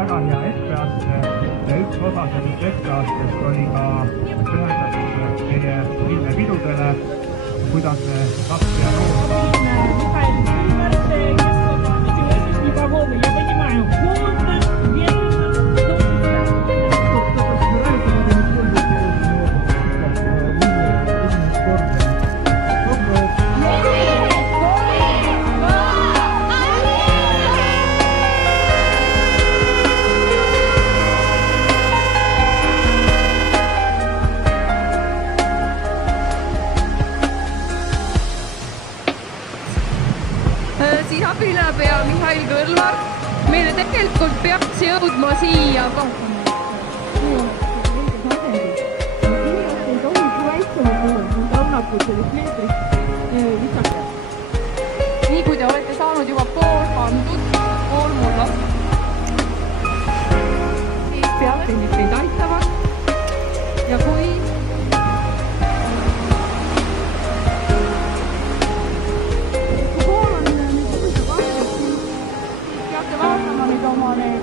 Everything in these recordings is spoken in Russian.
väga hea etteaste ja üks osa sellest etteastest oli ka pühendatud meie linnapidudele, kuidas me lapsi ja noori. Siis abilinnapea Mihhail Kõlvar meile tegelikult peaks jõudma siia ka. Nii kui te olete saanud juba pool pandud, pool mullas, siis peateenid teid aitavad ja kui oma need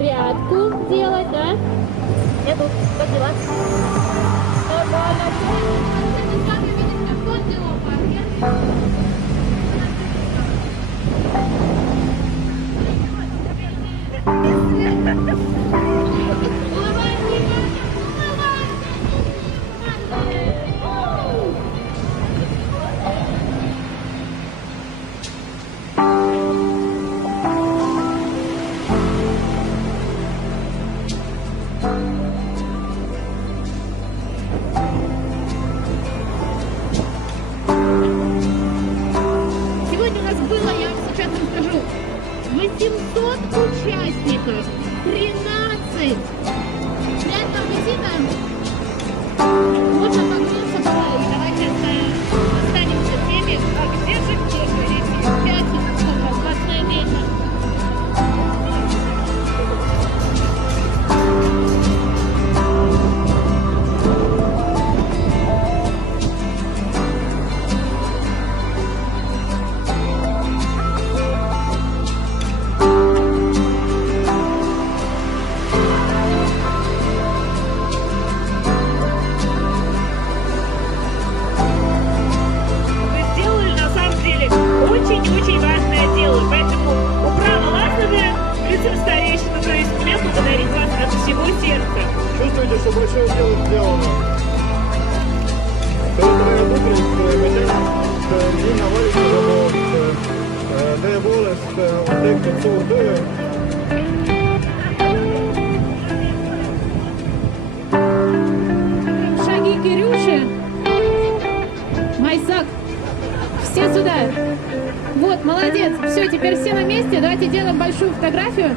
грядку делать, да? Я тут, как дела? Нормально. Сегодня у нас было, я вам сейчас расскажу, 800 участников, 13 для этого визита. Можно погнуться по-моему. Давайте останемся в теме. А где же кто? Пятница, сколько? Классная вечер. Вы сделали на самом деле очень-очень важное дело. Поэтому управа Ласовая, лицом старейшина, то есть меня благодарить вас от всего сердца. Чувствуете, что большое дело сделано. Tere tublid mehed, linnavalitsuste poolt. Tõepoolest on tehtud suur töö. Шаги Кирюши. Майсак. Все сюда. Вот, молодец. Все, теперь все на месте. Давайте делаем большую фотографию.